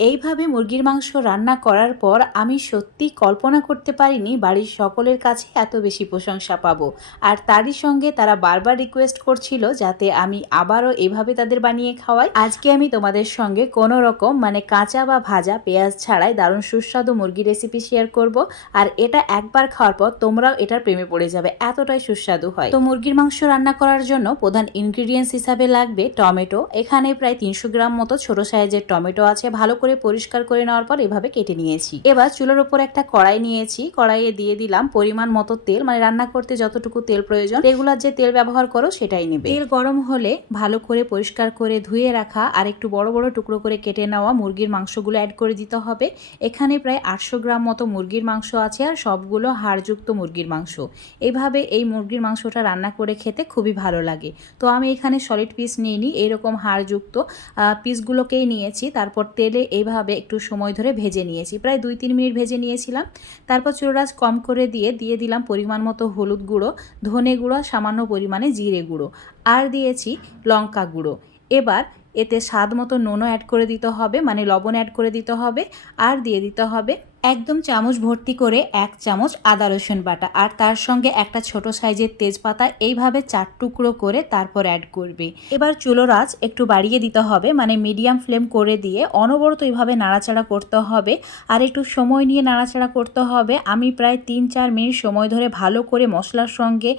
এইভাবে মুরগির মাংস রান্না করার পর আমি সত্যি কল্পনা করতে পারিনি বাড়ির সকলের কাছে এত বেশি প্রশংসা পাবো। আর তারই সঙ্গে তারা বারবার রিকোয়েস্ট করছিল যাতে আমি আবারও এভাবে তাদের বানিয়ে খাওয়াই। আজকে আমি তোমাদের সঙ্গে কোনো রকম মানে কাঁচা বা ভাজা পেঁয়াজ ছাড়াই দারুণ সুস্বাদু মুরগি রেসিপি শেয়ার করব। আর এটা একবার খাওয়ার পর তোমরাও এটার প্রেমে পড়ে যাবে, এতটাই সুস্বাদু হয়। তো মুরগির মাংস রান্না করার জন্য প্রধান ইনগ্রিডিয়েন্টস হিসাবে লাগবে টমেটো। এখানে প্রায় তিনশো গ্রাম মতো ছোট সাইজের টমেটো আছে, ভালো করে পরিষ্কার করে নেওয়ার পর এভাবে কেটে নিয়েছি। এবার চুলোর ওপর একটা কড়াই নিয়েছি। কড়াইয়ে দিয়ে দিলাম পরিমাণ মতো তেল মানে রান্না করতে যতটুকু তেল প্রয়োজন, রেগুলার যে তেল ব্যবহার করো সেটাই নেবে। তেল গরম হলে ভালো করে পরিষ্কার করে ধুয়ে রাখা আর একটু বড় বড় টুকরো করে কেটে নেওয়া মুরগির মাংসগুলো অ্যাড করে দিতে হবে। এখানে প্রায় আটশো গ্রাম মতো মুরগির মাংস আছে আর সবগুলো হাড়যুক্ত মুরগির মাংস। এইভাবে এই মুরগির মাংসটা রান্না করে খেতে খুবই ভালো লাগে। তো আমি এখানে সলিড পিস নিয়ে নিই। এইরকম হাড়যুক্ত পিসগুলোকেই নিয়েছি। তারপর তেলে এইভাবে একটু সময় ধরে ভেজে নিয়েছি। প্রায় দুই তিন মিনিট ভেজে নিয়েছিলাম। তারপর চুলারাজ কম করে দিয়ে দিয়ে দিলাম পরিমাণ মতো হলুদ গুঁড়ো, ধনে গুঁড়ো, সামান্য পরিমাণে জিরে গুঁড়ো আর দিয়েছি লঙ্কা গুঁড়ো। এবার এতে স্বাদ মতো নুনও অ্যাড করে দিতে হবে মানে লবণ অ্যাড করে দিতে হবে আর দিয়ে দিতে হবে একদম চামচ ভর্তি করে এক চামচ আদা রসুন বাটা আর তার সঙ্গে একটা ছোট সাইজের তেজপাতা এইভাবে চার টুকরো করে তারপর অ্যাড করবে। এবার চুলোর আঁচ একটু বাড়িয়ে দিতে হবে মানে মিডিয়াম ফ্লেম করে দিয়ে অনবরত এইভাবে নাড়াচাড়া করতে হবে আর একটু সময় নিয়ে নাড়াচাড়া করতে হবে। আমি প্রায় তিন চার মিনিট সময় ধরে ভালো করে মশলার সঙ্গে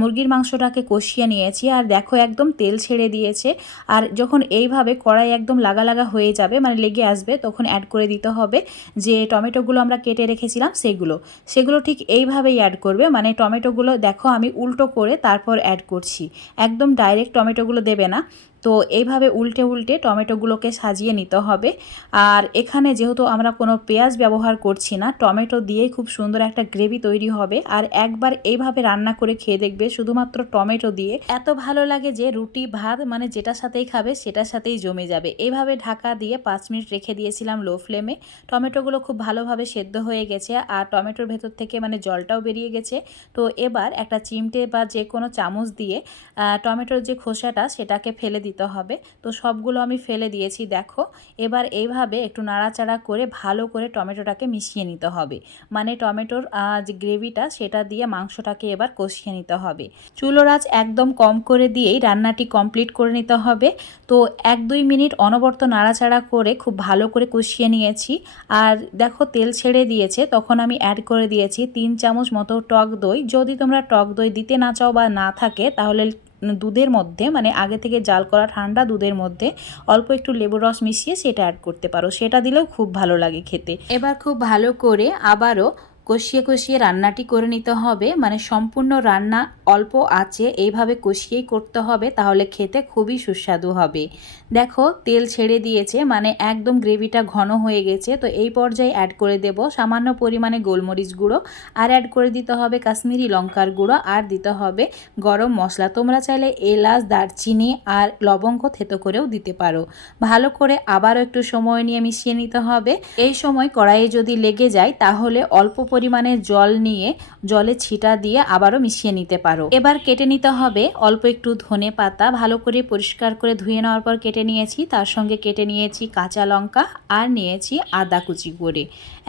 মুরগির মাংসটাকে কষিয়ে নিয়েছি আর দেখো একদম তেল ছেড়ে দিয়েছে আর যখন এইভাবে কড়াই একদম লাগা লাগা হয়ে যাবে মানে লেগে আসবে, তখন অ্যাড করে দিতে হবে যে টমেটো টমেটোগুলো আমরা কেটে রেখেছিলাম, সেগুলো। সেগুলো ঠিক এইভাবেই অ্যাড করবে মানে টমেটোগুলো দেখো আমি উল্টো করে তারপর অ্যাড করছি। একদম ডাইরেক্ট টমেটোগুলো দেবে না। তো এইভাবে উল্টে উল্টে টমেটোগুলোকে সাজিয়ে নিতে হবে। আর এখানে যেহেতু আমরা কোনো পেঁয়াজ ব্যবহার করছি না, টমেটো দিয়েই খুব সুন্দর একটা গ্রেভি তৈরি হবে। আর একবার এইভাবে রান্না করে খেয়ে দেখবে শুধুমাত্র টমেটো দিয়ে। এত ভালো লাগে যে রুটি, ভাত মানে যেটার সাথেই খাবে সেটার সাথেই জমে যাবে। এইভাবে ঢাকা দিয়ে পাঁচ মিনিট রেখে দিয়েছিলাম লো ফ্লেমে। টমেটোগুলো খুব ভালোভাবে সেদ্ধ হয়ে গেছে আর টমেটোর ভেতর থেকে মানে জলটাও বেরিয়ে গেছে। তো এবার একটা চিমটে বা যে কোনো চামচ দিয়ে টমেটোর যে খোসাটা সেটাকে ফেলে দিতে দিতে হবে। তো সবগুলো আমি ফেলে দিয়েছি, দেখো। এবার এইভাবে একটু নাড়াচাড়া করে ভালো করে টমেটোটাকে মিশিয়ে নিতে হবে। মানে টমেটোর যে গ্রেভিটা, সেটা দিয়ে মাংসটাকে এবার কষিয়ে নিতে হবে। চুলোর একদম কম করে দিয়েই রান্নাটি কমপ্লিট করে নিতে হবে। তো এক দুই মিনিট অনবর্ত নাড়াচাড়া করে খুব ভালো করে কষিয়ে নিয়েছি। আর দেখো, তেল ছেড়ে দিয়েছে, তখন আমি অ্যাড করে দিয়েছি তিন চামচ মতো টক দই। যদি তোমরা টক দই দিতে না চাও বা না থাকে, তাহলে দুধের মধ্যে মানে আগে থেকে জাল করা ঠান্ডা দুধের মধ্যে অল্প একটু লেবুর রস মিশিয়ে সেটা অ্যাড করতে পারো। সেটা দিলেও খুব ভালো লাগে খেতে। এবার খুব ভালো করে আবারও কষিয়ে কষিয়ে রান্নাটি করে নিতে হবে। মানে সম্পূর্ণ রান্না অল্প আছে, এইভাবে কষিয়েই করতে হবে, তাহলে খেতে খুবই সুস্বাদু হবে। দেখো, তেল ছেড়ে দিয়েছে মানে একদম গ্রেভিটা ঘন হয়ে গেছে, তো এই পর্যায়ে অ্যাড করে দেব সামান্য পরিমাণে গোলমরিচ গুঁড়ো, আর অ্যাড করে দিতে হবে কাশ্মীরি লঙ্কার গুঁড়ো, আর দিতে হবে গরম মশলা। তোমরা চাইলে এলাচ, দারচিনি, আর লবঙ্গ থেতো করেও দিতে পারো। ভালো করে আবারও একটু সময় নিয়ে মিশিয়ে নিতে হবে। এই সময় কড়াইয়ে যদি লেগে যায়, তাহলে অল্প পরিমাণে জল নিয়ে জলে ছিটা দিয়ে আবারও মিশিয়ে নিতে পারো। এবার কেটে নিতে হবে অল্প একটু ধনে পাতা, ভালো করে পরিষ্কার করে ধুয়ে নেওয়ার পর কেটে নিয়েছি। তার সঙ্গে কেটে নিয়েছি কাঁচা লঙ্কা আর নিয়েছি আদা কুচি করে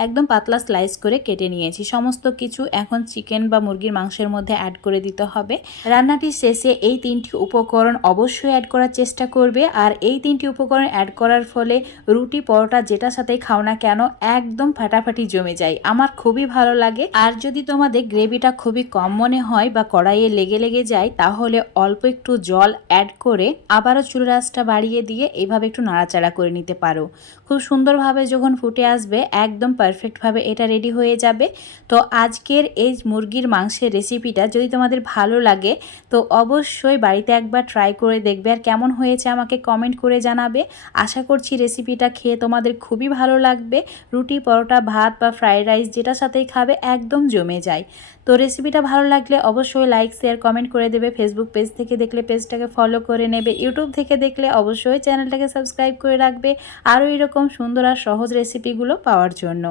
একদম পাতলা স্লাইস করে কেটে নিয়েছি। সমস্ত কিছু এখন চিকেন বা মুরগির মাংসের মধ্যে অ্যাড করে দিতে হবে। রান্নাটির শেষে এই তিনটি উপকরণ অবশ্যই অ্যাড করার চেষ্টা করবে। আর এই তিনটি উপকরণ অ্যাড করার ফলে রুটি, পরোটা যেটার সাথেই খাও না কেন, একদম ফাটাফাটি জমে যায়। আমার খুবই ভালো লাগে। আর যদি তোমাদের গ্রেভিটা খুবই কম মনে হয় বা কড়াইয়ে লেগে লেগে যায়, তাহলে অল্প একটু জল অ্যাড করে আবারও চুল রাসটা বাড়িয়ে দিয়ে এইভাবে একটু নাড়াচাড়া করে নিতে পারো। খুব সুন্দরভাবে যখন ফুটে আসবে, একদম পারফেক্টভাবে এটা রেডি হয়ে যাবে। তো আজকের এই মুরগির মাংসের রেসিপিটা যদি তোমাদের ভালো লাগে, তো অবশ্যই বাড়িতে একবার ট্রাই করে দেখবে আর কেমন হয়েছে আমাকে কমেন্ট করে জানাবে। আশা করছি রেসিপিটা খেয়ে তোমাদের খুবই ভালো লাগবে। রুটি, পরোটা, ভাত বা ফ্রাইড রাইস যেটার সাথেই খাবে একদম জমে যায়। তো রেসিপিটা ভালো লাগলে অবশ্যই লাইক শেয়ার কমেন্ট করে দেবে। ফেসবুক পেজ থেকে দেখলে পেজটাকে ফলো করে নেবে। ইউটিউব থেকে দেখলে অবশ্যই চ্যানেলটাকে সাবস্ক্রাইব করে রাখবে। আরও এরকম সুন্দর আর সহজ রেসিপিগুলো পাওয়ার জন্য।